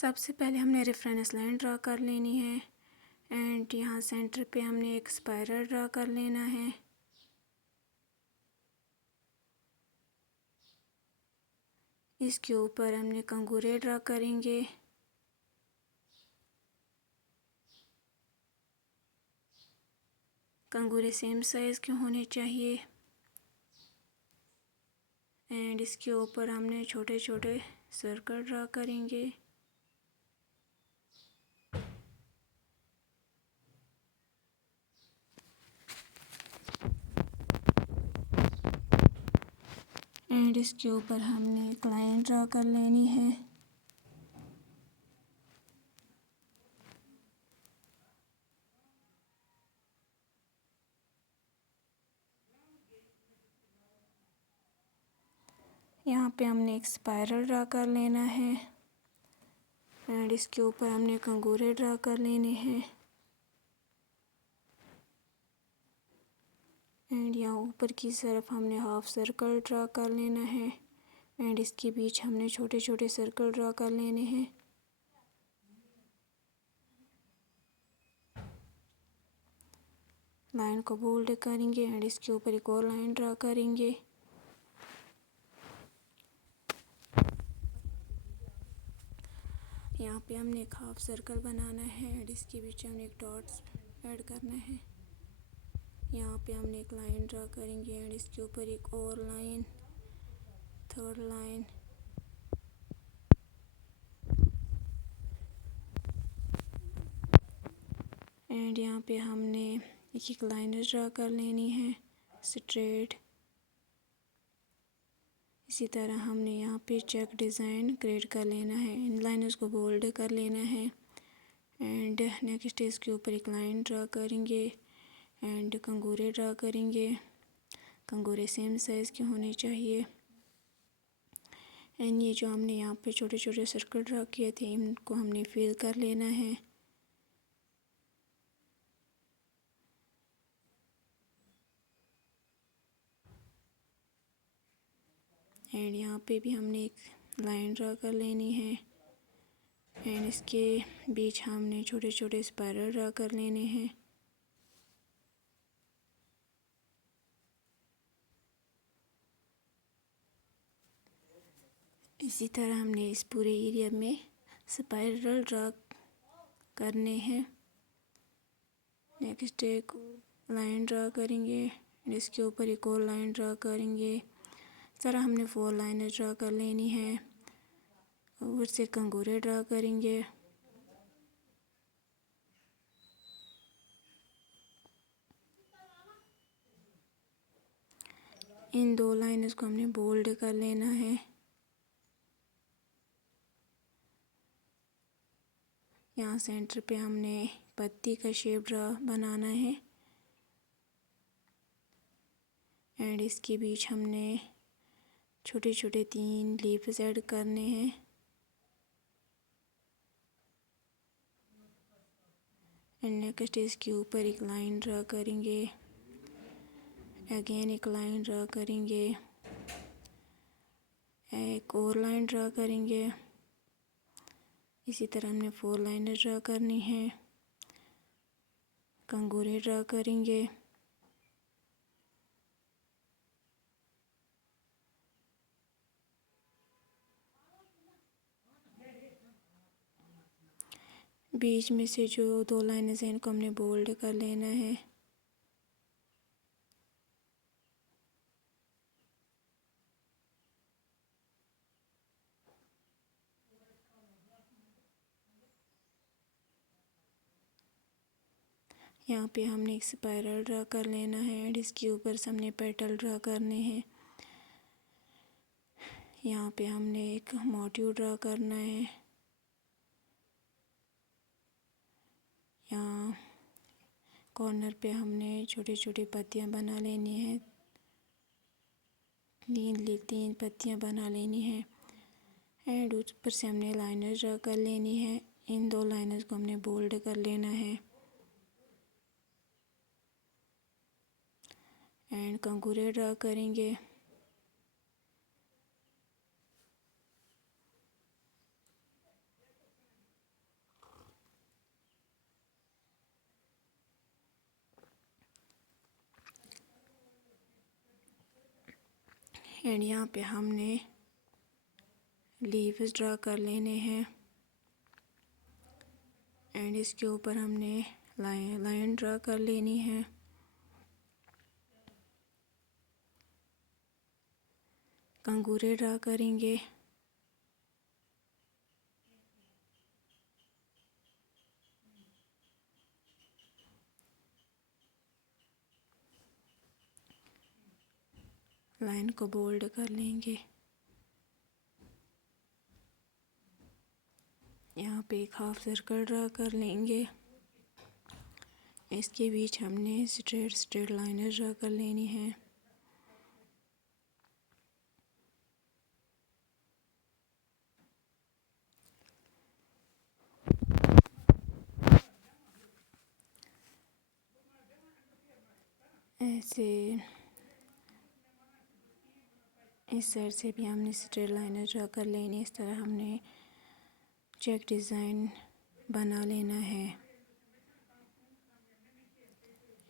सबसे पहले हमने रेफरेंस लाइन ड्रा कर लेनी है एंड यहाँ सेंटर पे हमने एक स्पाइरल ड्रा कर लेना है। इसके ऊपर हमने कंगूरे ड्रा करेंगे। कंगूरे सेम साइज़ के होने चाहिए एंड इसके ऊपर हमने छोटे छोटे सर्कल ड्रा करेंगे। एंड इसके ऊपर हमने एक लाइन ड्रा कर लेनी है। यहाँ पे हमने एक स्पाइरल ड्रा कर लेना है एंड इसके ऊपर हमने कंगूरे ड्रा कर लेने हैं। एंड यहाँ ऊपर की तरफ हमने हाफ सर्कल ड्रा कर लेना है एंड इसके बीच हमने छोटे छोटे सर्कल ड्रा कर लेने हैं। लाइन को बोल्ड करेंगे एंड इसके ऊपर एक और लाइन ड्रा करेंगे। यहाँ पे हमने एक हाफ सर्कल बनाना है एंड इसके बीच हमने एक डॉट्स ऐड करना है। यहाँ पे हमने एक लाइन ड्रा करेंगे एंड इसके ऊपर एक और लाइन, थर्ड लाइन एंड यहाँ पे हमने एक एक लाइन ड्रा कर लेनी है स्ट्रेट। इसी तरह हमने यहाँ पे चेक डिज़ाइन क्रिएट कर लेना है। इन लाइनों को बोल्ड कर लेना है एंड नेक्स्ट इसके ऊपर एक लाइन ड्रा करेंगे एंड कंगूरे ड्रा करेंगे। कंगूरे सेम साइज़ के होने चाहिए एंड ये जो हमने यहाँ पे छोटे छोटे सर्कल ड्रा किए थे इनको हमने फिल कर लेना है। एंड यहाँ पे भी हमने एक लाइन ड्रा कर लेनी है एंड इसके बीच हमने छोटे छोटे स्पाइरल ड्रा कर लेने हैं। इसी तरह हमने इस पूरे एरिया में स्पाइरल ड्रा करने हैं। नेक्स्ट एक लाइन ड्रा करेंगे एंड इसके ऊपर एक और लाइन ड्रा करेंगे। इस तरह हमने 4 लाइनें ड्रा कर लेनी है। ऊपर से कंगूरे ड्रा करेंगे। इन 2 लाइन्स को हमने बोल्ड कर लेना है। यहाँ सेंटर पे हमने पत्ती का शेप ड्रा बनाना है एंड इसके बीच हमने छोटे छोटे 3 लीव्स ऐड करने हैं। एंड नेक्स्ट इसके ऊपर एक लाइन ड्रा करेंगे, अगेन एक लाइन ड्रा करेंगे, एक और लाइन ड्रा करेंगे। इसी तरह हमने 4 लाइनें ड्रा करनी है। कंगूरे ड्रा करेंगे। बीच में से जो 2 लाइनें हैं इनको हमने बोल्ड कर लेना है। यहाँ पे हमने एक स्पाइरल ड्रा कर लेना है एंड इसके ऊपर से हमने पेटल ड्रा करने हैं। यहाँ पे हमने एक मोटिव ड्रा करना है। यहाँ कॉर्नर पे हमने छोटी छोटी पत्तियाँ बना लेनी है। 3 पत्तियाँ बना लेनी है एंड ऊपर से हमने लाइनर ड्रा कर लेनी है। इन 2 लाइनर्स को हमने बोल्ड कर लेना है एंड कंगूरे ड्रा करेंगे। एंड यहाँ पे हमने लीव्स ड्रा कर लेने हैं एंड इसके ऊपर हमने लाइन ड्रा कर लेनी है। कंगूरे ड्रा करेंगे। लाइन को बोल्ड कर लेंगे। यहाँ पे एक हाफ सर्कल ड्रा कर लेंगे। इसके बीच हमने स्ट्रेट लाइनें ड्रा कर लेनी है। ऐसे इस साइड से भी हमने स्ट्रेट लाइनें ड्रा कर लेनी। इस तरह हमने चेक डिज़ाइन बना लेना है।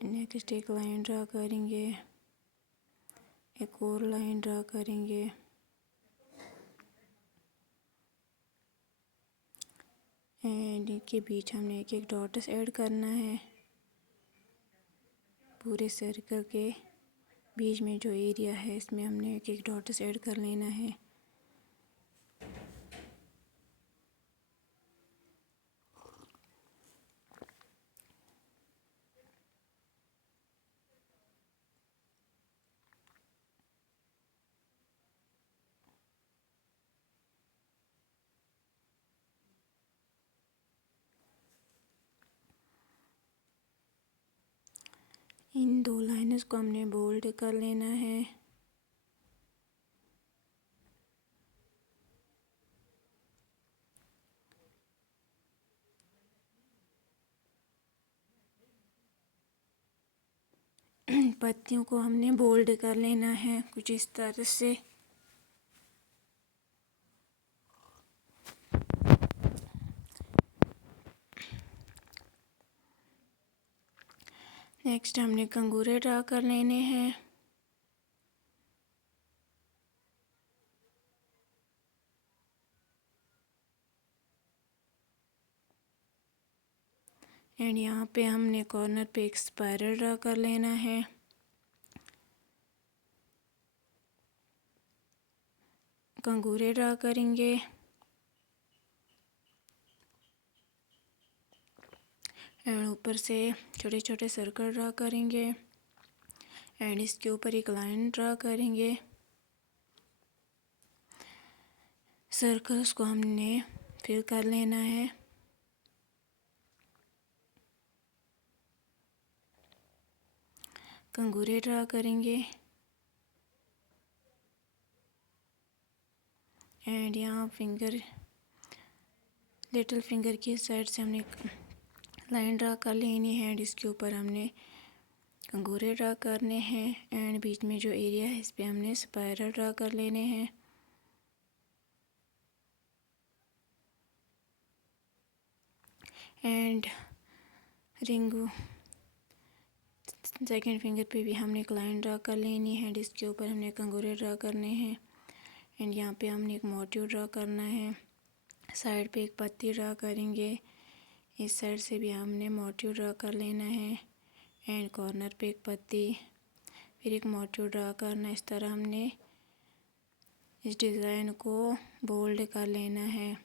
नेक्स्ट एक लाइन ड्रा करेंगे, एक और लाइन ड्रा करेंगे। एंड इनके बीच हमने एक एक डॉट्स ऐड करना है। पूरे सर्कल के बीच में जो एरिया है इसमें हमने एक एक डॉट्स ऐड कर लेना है। इन दो लाइन्स को हमने बोल्ड कर लेना है। पत्तियों को हमने बोल्ड कर लेना है कुछ इस तरह से। नेक्स्ट हमने कंगूरे ड्रा कर लेने हैं। एंड यहाँ पे हमने कॉर्नर पे एक स्पाइरल ड्रा कर लेना है। कंगूरे ड्रा करेंगे। एंड ऊपर से छोटे छोटे सर्कल ड्रा करेंगे एंड इसके ऊपर एक लाइन ड्रा करेंगे। सर्कल्स को हमने फिल कर लेना है। कंगूरे ड्रा करेंगे एंड यहाँ लिटिल फिंगर की साइड से हमने लाइन ड्रा कर लेनी है एंड इसके ऊपर हमने कंगूरे ड्रा करने हैं एंड बीच में जो एरिया है इस पे हमने स्पाइरल ड्रा कर लेने हैं। एंड रिंग सेकेंड फिंगर पे भी हमने एक लाइन ड्रा कर लेनी है एंड इसके ऊपर हमने कंगूरे ड्रा करने हैं एंड यहाँ पे हमने एक मोटिव ड्रा करना है। साइड पे एक पत्ती ड्रा करेंगे। इस साइड से भी हमने मोटिव ड्रा कर लेना है एंड कॉर्नर पे एक पत्ती, फिर एक मोटिव ड्रा करना। इस तरह हमने इस डिज़ाइन को बोल्ड कर लेना है।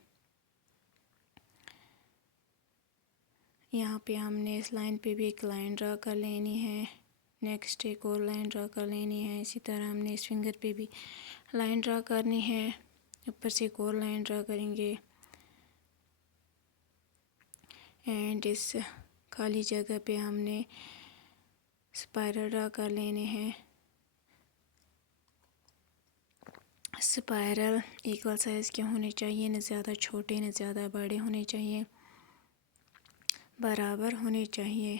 यहाँ पे हमने इस लाइन पे भी एक लाइन ड्रा कर लेनी है। नेक्स्ट एक और लाइन ड्रा कर लेनी है। इसी तरह हमने इस फिंगर पे भी लाइन ड्रा करनी है। ऊपर से एक और लाइन ड्रा करेंगे एंड इस खाली जगह पे हमने स्पाइरल ड्रा कर लेने हैं। स्पाइरल इक्वल साइज़ के होने चाहिए, न ज़्यादा छोटे न ज़्यादा बड़े होने चाहिए, बराबर होने चाहिए।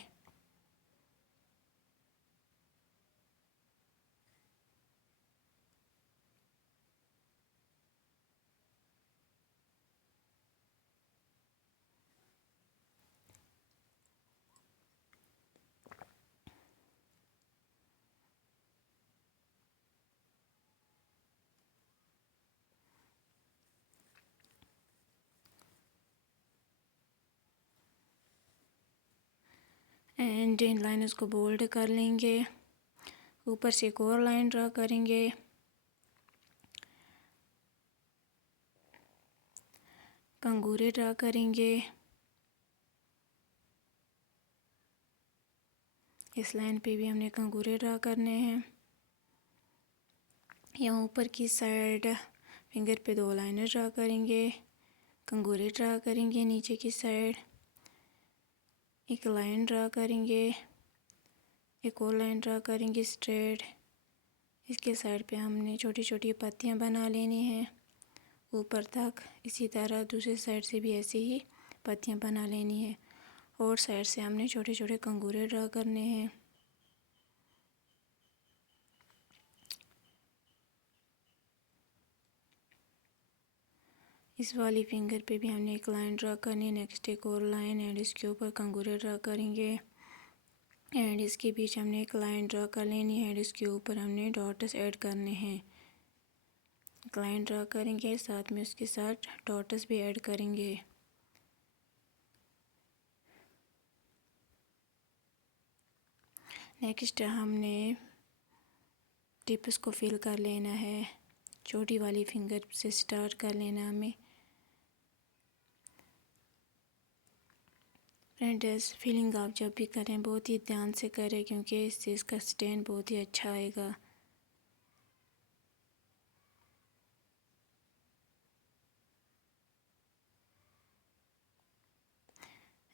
एंड इन लाइन्स को बोल्ड कर लेंगे। ऊपर से एक और लाइन ड्रा करेंगे। कंगूरे ड्रा करेंगे। इस लाइन पे भी हमने कंगूरे ड्रा करने हैं। यहाँ ऊपर की साइड फिंगर पे 2 लाइनें ड्रा करेंगे, कंगूरे ड्रा करेंगे। नीचे की साइड एक लाइन ड्रा करेंगे, एक और लाइन ड्रा करेंगे स्ट्रेट। इसके साइड पे हमने छोटी छोटी पत्तियाँ बना लेनी हैं ऊपर तक। इसी तरह दूसरी साइड से भी ऐसे ही पत्तियाँ बना लेनी है और साइड से हमने छोटे छोटे कंगूरे ड्रा करने हैं। इस वाली फिंगर पे भी हमने एक लाइन ड्रा करनी है, नेक्स्ट एक और लाइन एंड इसके ऊपर कंगूरे ड्रा करेंगे एंड इसके बीच हमने एक लाइन ड्रा कर लेनी है एंड इसके ऊपर हमने डॉट्स ऐड करने हैं। एक लाइन ड्रा करेंगे, साथ में उसके साथ डॉट्स भी ऐड करेंगे। नेक्स्ट हमने टिप्स को फिल कर लेना है। छोटी वाली फिंगर से स्टार्ट कर लेना हमें। फ्रेंड्स, फिलिंग आप जब भी करें बहुत ही ध्यान से करें क्योंकि इससे इसका स्टैंड बहुत ही अच्छा आएगा।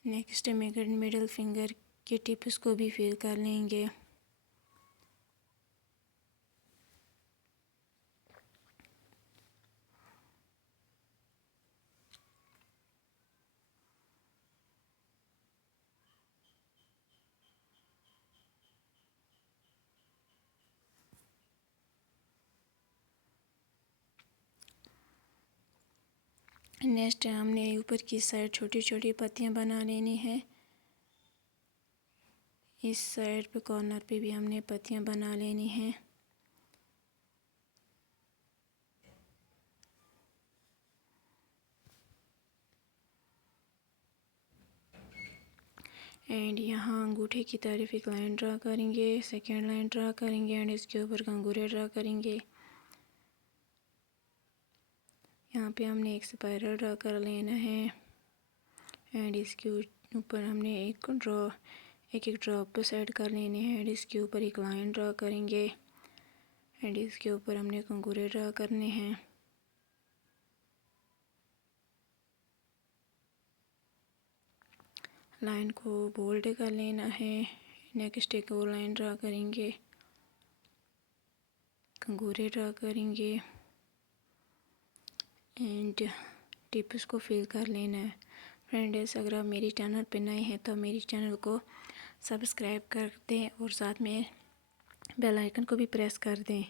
नेक्स्ट मिडिल फिंगर के टिप्स को भी फिल कर लेंगे। नेक्स्ट हमने ऊपर की साइड छोटी छोटी पत्तियां बना लेनी है। इस साइड पे कॉर्नर पे भी हमने पत्तियां बना लेनी हैं। एंड यहाँ अंगूठे की तरफ एक लाइन ड्रा करेंगे, सेकेंड लाइन ड्रा करेंगे एंड इसके ऊपर कंगूरे ड्रा करेंगे। यहाँ पे हमने एक स्पाइरल ड्रा कर लेना है एंड इसके ऊपर हमने एक ड्रॉप्स ऐड कर लेने हैं एंड इसके ऊपर एक लाइन ड्रा करेंगे एंड इसके ऊपर हमने कंगूरे ड्रा करने हैं। लाइन को बोल्ड कर लेना है। नेक्स्ट एक और लाइन ड्रा करेंगे, कंगूरे ड्रा करेंगे एंड टिप्स को फिल कर लेना है। फ्रेंड्स, अगर आप मेरी चैनल पे नए हैं तो मेरी चैनल को सब्सक्राइब कर दें और साथ में बेल आइकन को भी प्रेस कर दें।